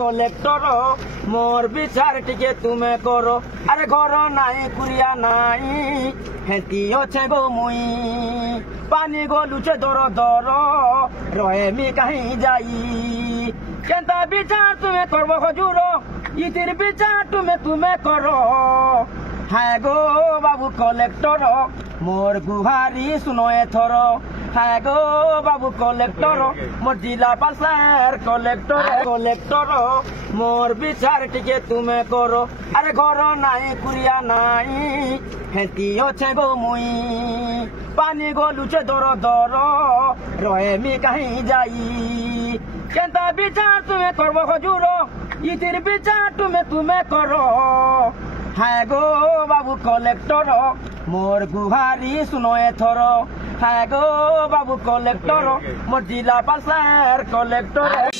Collector मोर विचार टिके तुम्हें करो अरे घर नाई कुरिया नाई हेती अच्छे गो मुई पानी गो लुचे दर दर रहे मी कहीं जाई केंता विचार तुम्हें करबो हजूर इतिर विचार तुम्हें करो हाय गो बाबू कलेक्टर मोर गुहारी सुनो एथर हाय गो बाबू कलेक्टर मोर जिला पासार कलेक्टर मोर विचार टिके तुम्हें करो अरे घर नाई कुरिया नाई हेती अच्छे गो मुई पानी गो लुचे दर दर रहे मी कहीं जाई केंता विचार तुम्हें करबो हजूर इतिर विचार तुम्हें करो हाय गो बाबू कलेक्टर मोर गुहारी सुनो एथर हाय गो बाबू कलेक्टर मोर जिला पासार कलेक्टर।